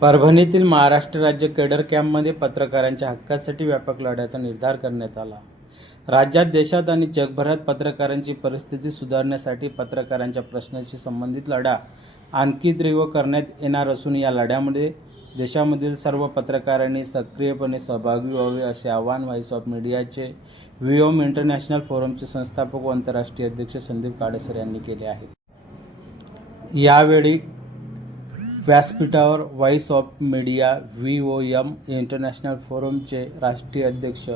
परभणीतील महाराष्ट्र राज्य केडर कॅम्पमध्ये पत्रकारांच्या हक्कासाठी व्यापक लढ्याचा निर्धार करण्यात आला. राज्यात, देशात आणि जगभरात पत्रकारांची परिस्थिती सुधारण्यासाठी पत्रकारांच्या प्रश्नांशी संबंधित लढा आणखी तीव्र करण्यात येणार असून या लढ्यामध्ये देशामधील सर्व पत्रकारांनी सक्रियपणे सहभागी व्हावे असे आवाहन व्हॉइस ऑफ मीडियाचे व्हीओम इंटरनॅशनल फोरमचे संस्थापक व आंतरराष्ट्रीय अध्यक्ष संदीप काडेसर यांनी केले आहे. यावेळी व्यासपीठावर व्हॉइस ऑफ मीडिया व्हीओएम इंटरनॅशनल फोरमचे राष्ट्रीय अध्यक्ष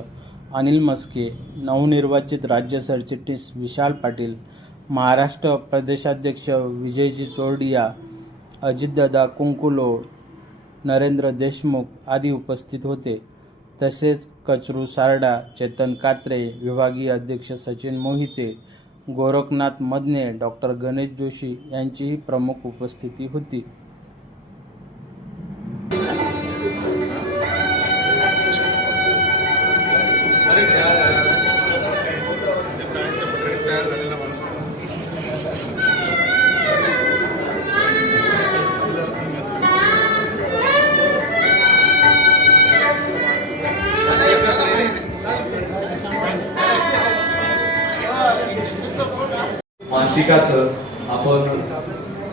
अनिल मस्के, नवनिर्वाचित राज्य सरचिटणीस विशाल पाटील, महाराष्ट्र प्रदेशाध्यक्ष विजयजी चोरडिया, अजितदादा कुंकुलोळ, नरेंद्र देशमुख आदी उपस्थित होते. तसेच कचरू सारडा, चेतन कात्रे, विभागीय अध्यक्ष सचिन मोहिते, गोरखनाथ मदने, डॉक्टर गणेश जोशी यांचीही प्रमुख उपस्थिती होती. मासिकाचं आपण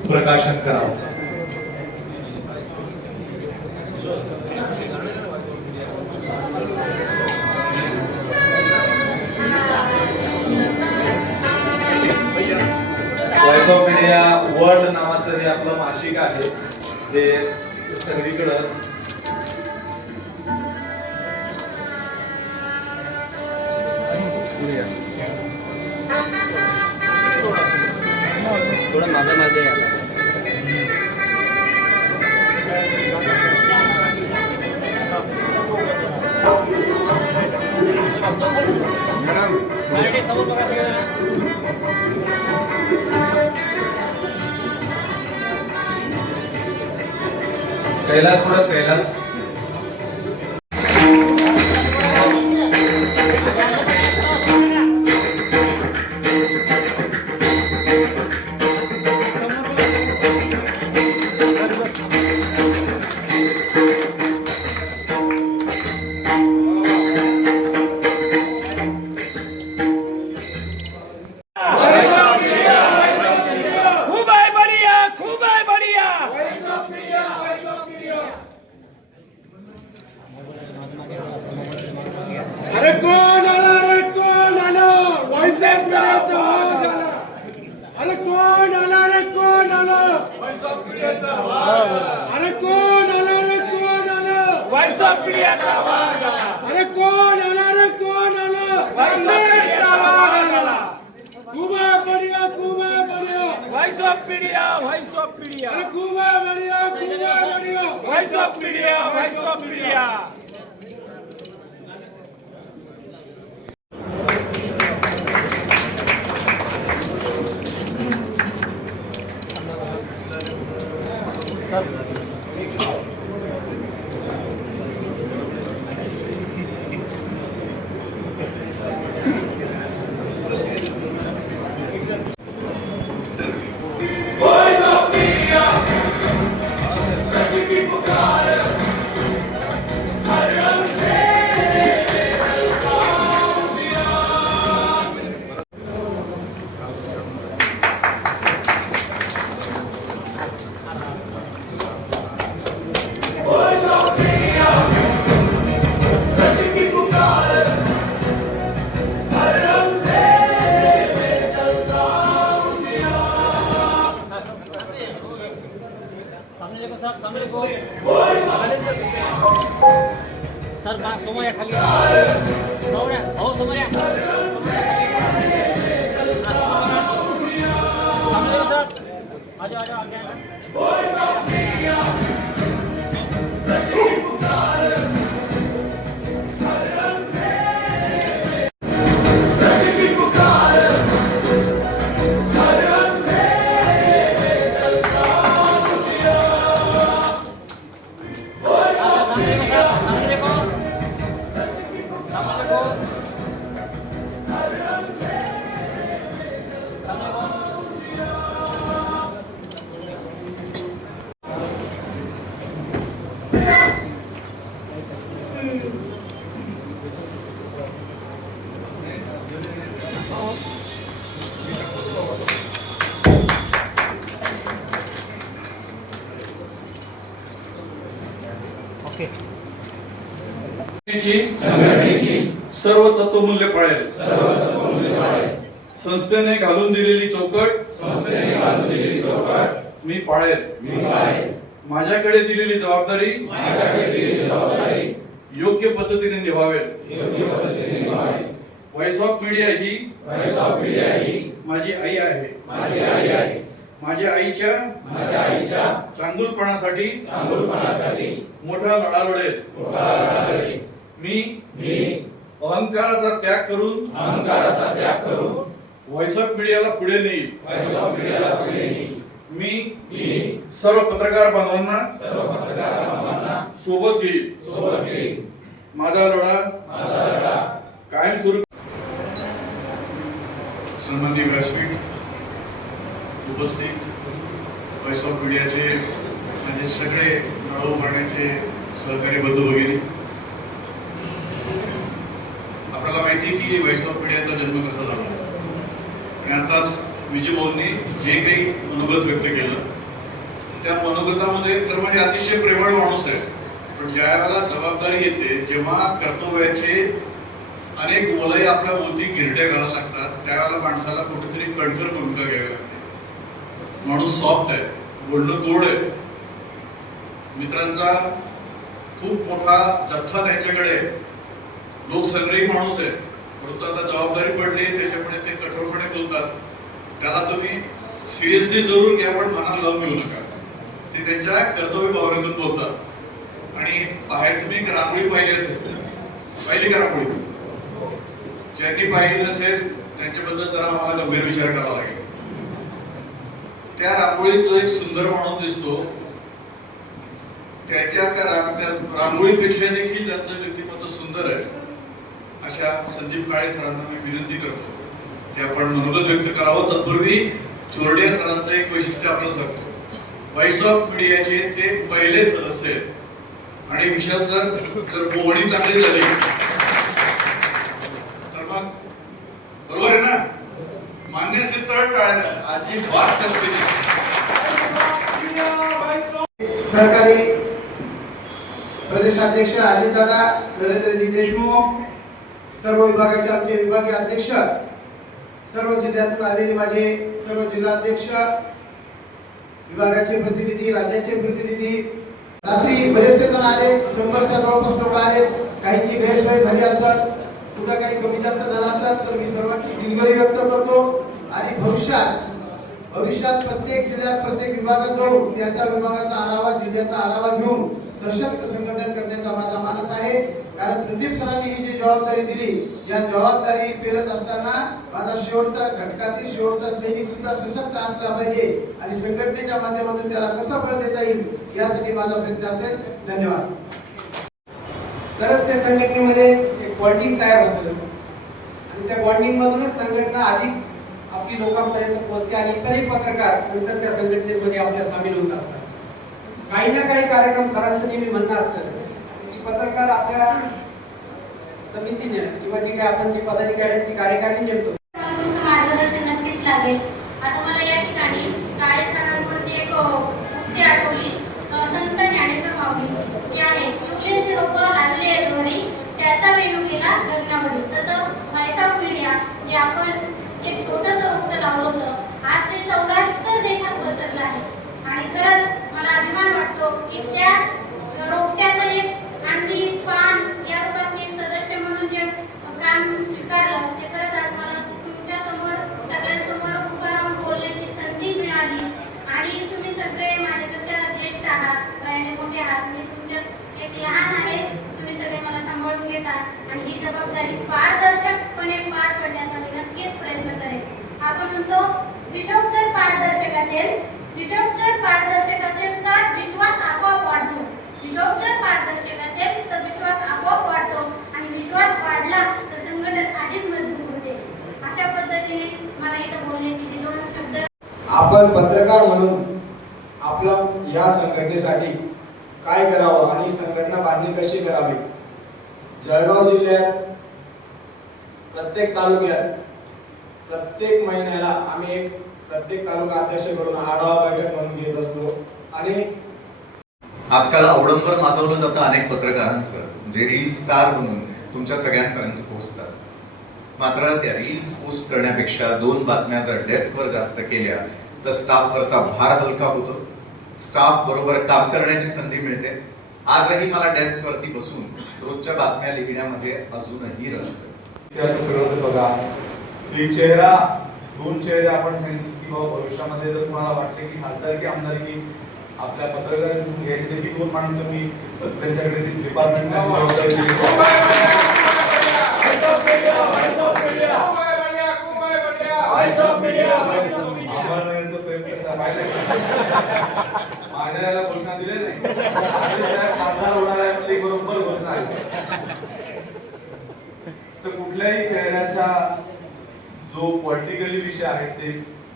प्रकाशन करावं. व्हॉइस ऑफ मीडिया वर्ल्ड नावाचं हे आपलं मासिक आहे, जे सगळीकडं थोडं माझ्या माझ्या कैलास पुढे कैलास अरे कौन आला व्हॉइस ऑफ मीडियाचा आवाज आला. अरे कौन आला व्हॉइस ऑफ मीडियाचा आवाज आला. अरे कौन आला व्हॉइस ऑफ मीडियाचा आवाज आला. अरे कौन आला व्हॉइस ऑफ मीडियाचा आवाज आला. खूब बढ़िया व्हॉइस ऑफ मीडिया अरे खूब बढ़िया व्हॉइस ऑफ मीडिया. सर समोर या खाली समोर या हो समोर या आजो आजो आगे ओके. संघटनेची सर्व तत्वमूल्य पाळेल. संस्थेने घालून दिलेली चौकट मी पाळेल. माझ्याकडे दिलेली जबाबदारी योग्य पद्धतीने निभावेल. व्हॉइस ऑफ मीडिया ही माझी आई आहे. माझ्या आईच्या चांगुलपणासाठी मोठा लढा लढेल. मी अहंकाराचा त्याग करून व्हॉइस ऑफ मीडियाला पुढे नेईल. मी सर्व पत्रकार बांधवांना सोबत घेईल. माझा लढा कायमस्वरूपी. सन्माननीय व्यासपीठ उपस्थित व्हॉइस ऑफ मीडियाचे म्हणजे सगळे नाव मारण्याचे सहकारी बंधू भगिनी, आपल्याला माहिती आहे की व्हॉइस ऑफ मीडियाचा जन्म कसा झाला. आणि आताच विजय भाऊंनी जे काही मनोगत व्यक्त केलं त्या मनोगतामध्ये खरं म्हणजे अतिशय प्रेमळ माणूस आहे. पण ज्या वेळेला जबाबदारी येते, जेव्हा कर्तव्याचे अनेक वलय आपल्या भोवती गिरट्या घालायला लागतात, त्यावेळेला माणसाला कुठेतरी कणखर भूमिका घ्यावी लागते. माणूस सॉफ्ट आहे, बोलणं गोड आहे, मित्रांचा खूप मोठा जथ्था त्यांच्याकडे, लोकसंग्रही माणूस आहे. परंतु आता जबाबदारी पडली त्याच्यामुळे ते कठोरपणे बोलतात. त्याला तुम्ही सिरियसली जरूर घ्या, पण मनाला लावून घेऊ नका. ते त्यांच्या कर्तव्य भावनेतून बोलतात. आणि बाहेर तुम्ही एक रांगोळी पाहिली असेल, पाहिली का रांगोळी? ज्यांनी पाहिली नसेल त्यांच्याबद्दल जरा मला गंभीर विचार करावा लागेल. त्या रांगोळीत जो एक सुंदर माणूस दिसतो, त्याच्या त्या रांगोळीपेक्षा देखील त्यांचं व्यक्तिमत्व सुंदर आहे. अशा संदीप काळे सरांना मी विनंती करतो की आपण मनोगत व्यक्त करावं. तत्पूर्वी चोरडिया सरांचं एक वैशिष्ट्य आपल्याला सांगतो. व्हॉइस ऑफ मीडियाचे ते पहिले सदस्य आहेत. आणि विशाल सर जर बोवणी चांगली झाली तर मग बरोबर आहे ना, मान्य असेल तर टाळ्या. आजची बात चलते. सरकारी प्रदेशाध्यक्ष अजितदादा नरेंद्रजी देशमुख, सर्व विभागाचे आमचे विभागीय अध्यक्ष, सर्व जिल्ह्यातून आलेले माझे सर्व जिल्हाध्यक्ष, विभागाचे प्रतिनिधी, राज्याचे प्रतिनिधी, रात्री बरेचसे जण आले, 100च्या जवळपास लोक आले. काहींची गैरसोय झाली असत, कुठं काही कमी जास्त झालं असत तर मी सर्वांची दिलगिरी व्यक्त करतो. आणि भविष्यात प्रत्येक जिल्ह्यात प्रत्येक विभागात जाऊन त्या विभागाचा आढावा, जिल्ह्याचा आढावा घेऊन सशक्त संघटन करण्याचा माझा मानस आहे. कारण संदीप सरांनी ही जी जबाबदारी दिली, या जबाबदारी पेलत असताना माझा शेवटचा घटकातील शेवटचा सैनिक सुद्धा सशक्त असला पाहिजे आणि संघटनेच्या माध्यमातून त्याला कसं फळ देता येईल यासाठी माझा प्रयत्न असेल. धन्यवाद. तरच त्या संघटनेमध्ये एक बॉन्डिंग तयार होतं आणि त्या बॉन्डिंग मधूनच संघटना अधिक आपली लोकांपर्यंत पोहोचते आणि इतरही पत्रकार नंतर त्या संघटनेमध्ये आपल्या सामील होत असतात. काही ना काही कार्यक्रम सरांचं नेहमी म्हणणं असतं की पत्रकार आपल्या समितीने किंवा जी काही आपण जी पदाधिकाऱ्यांची कार्यकारिणी नेमतो मार्गदर्शन नक्कीच लागेल. आता मला या ठिकाणी काळे सरांवरती एक उक्ती आठवली, संत ज्ञानेश्वर माऊलींची, ती आहे युगलेचे रोप लागले दोरी त्याचा वेणू गेला गगनावरी. तसं व्हॉइस ऑफ मीडिया जे आपण एक छोटंसं रोपटं लावलं होतं, आज ते 74 देशात पसरलं आहे. आणि खरंच मला अभिमान वाटतो की त्या रोपट्याचं एक अंडी पान या रूपात मी सदस्य म्हणून जे काम स्वीकारलं, ते खरंच आज मला तुमच्या समोर सगळ्यांसमोर उभं राहून बोलण्याची संधी मिळाली. आणि तुम्ही सगळे माझ्यापेक्षा ज्येष्ठ आहात, वयाने मोठे आहात, मी तुमच्या एक लहान आहे, तुम्ही सगळे मला सांभाळून घेतात आणि ही जबाबदारी पारदर्शकपणे पार पडण्याचा मी नक्कीच प्रयत्न करेन. आपण म्हणतो विषोब जर पारदर्शक असेल तर विश्वास आपोआप वाढतो. विषोब जर पारदर्शक असेल तर विश्वास आपोआप वाढतो आणि विश्वास वाढला तर संघटन अधिक मजबूत होते. अशा पद्धतीने मला इथं बोलण्याची जी 2 शब्द. आपण पत्रकार म्हणून आपलं या संघटनेसाठी काय करावं आणि संघटना बांधणी कशी करावी. जळगाव जिल्ह्यात प्रत्येक तालुक्यात प्रत्येक महिन्याला आम्ही प्रत्येक तालुका अध्यक्षकडून आढावा बैठक म्हणून घेत असतो आणि आजकाल अवडंबर माजवलं जातं अनेक पत्रकारांचं, जे रील स्टार म्हणून तुमच्या सगळ्यांपर्यंत पोहोचतात। मात्र त्या रील्स पोस्ट करण्यापेक्षा 2 बातम्या जर डेस्कवर जास्त केल्या तर स्टाफवरचा भार हलका होतो, स्टाफ बरोबर काम करण्याची संधी मिळते। आजही मला डेस्कवरती बसून रोजच्या बातम्या लिहिण्यामध्ये अजूनही रस आहे। त्याचं सगळं बघा, एक चेहरा 2 चेहरे आपण सांगितले की बाबा भविष्यामध्ये जर तुम्हाला वाटले की खासदारकी आमदारकी आपल्या पत्रकारांतून घ्यायची तर ही 2 माणसं मी त्यांच्याकडे डिपार्टमेंट माझ्याला घोषणा दिली नाही, खासदार होणार आहे म्हणजे बरोबर घोषणा आहे। तर कुठल्याही चेहऱ्याच्या जो पॉलिटिकली विषय आहेत ते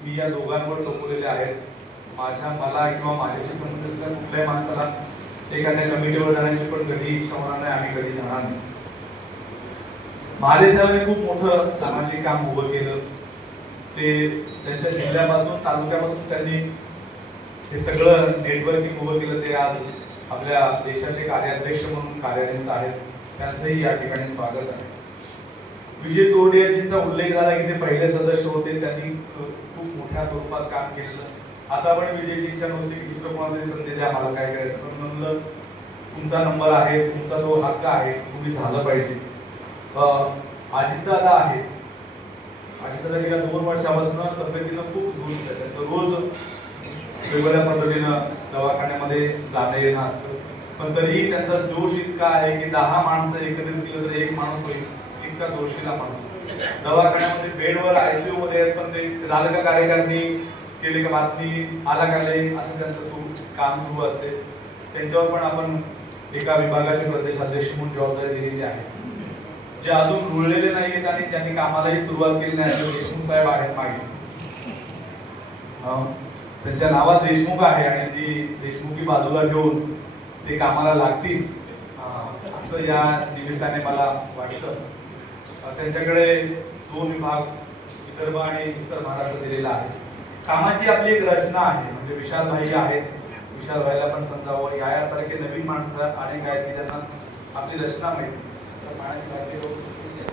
मी या दोघांवर सोपवलेले आहेत। मला किंवा माझ्याशी संबंधित असलेल्या कुठल्याही माणसाला एखाद्या कमिटीवर जाण्याची पण कधी इच्छा होणार नाही, आम्ही कधी जाणार नाही। महाले साहेबांनी खूप मोठं सामाजिक काम उभं केलं, ते त्यांच्या जिल्ह्यापासून तालुक्यापासून त्यांनी हे सगळं नेटवर्किंग उभं केलं। ते आज आपल्या देशाचे कार्याध्यक्ष म्हणून कार्यरत आहेत, त्यांचंही या ठिकाणी स्वागत आहे। विजय चोरडियाजींचा उल्लेख झाला की ते पहिले सदस्य होते, त्यांनी खूप मोठ्या स्वरूपात काम केलेलं। आता पण विजयची इच्छा नव्हती की दुसरं कोणाला संधी द्या, मला काय करायचं, पण म्हणलं तुमचा नंबर आहे, तुमचा तो हक्क आहे, तुम्ही झालं पाहिजे। अजितदादा आहे, अजितदादा गेल्या 2 वर्षापासून तब्येतीनं खूप झोन, त्यांचं रोज वेगवेगळ्या पद्धतीनं दवाखान्यामध्ये जाणं येणं असतं, पण तरीही त्यांचा जोश इतका आहे की 10 माणसं एकत्रित केलं तर 1 माणूस होईल, इतका जोशीला माणूस। दवाखान्यामध्ये बेडवर ICU मध्ये आहेत, पण ते झालं का कार्यकारिणी केली का बातमी आला का लई असं त्यांचं काम सुरू असते। त्यांच्यावर पण आपण एका विभागाचे प्रदेश अध्यक्ष म्हणून जबाबदारी दिलेली आहे। जे अजून रुळलेले नाहीत आणि त्यांनी कामालाही सुरुवात केली नाही असे देशमुख साहेब आहेत मागे, त्यांच्या नावात देशमुख आहे आणि ती देशमुखी बाजूला ठेवून ते कामाला लागतील असं या निमित्ताने मला वाटतं। त्यांच्याकडे 2 विभाग विदर्भ आणि उत्तर महाराष्ट्र दिलेला आहे। कामाची आपली एक रचना आहे, म्हणजे विशाल भाई आहेत, विशाल भाईला पण समजावं, यासारखे नवीन माणसं अनेक आहेत की त्यांना आपली रचना माहिती, तर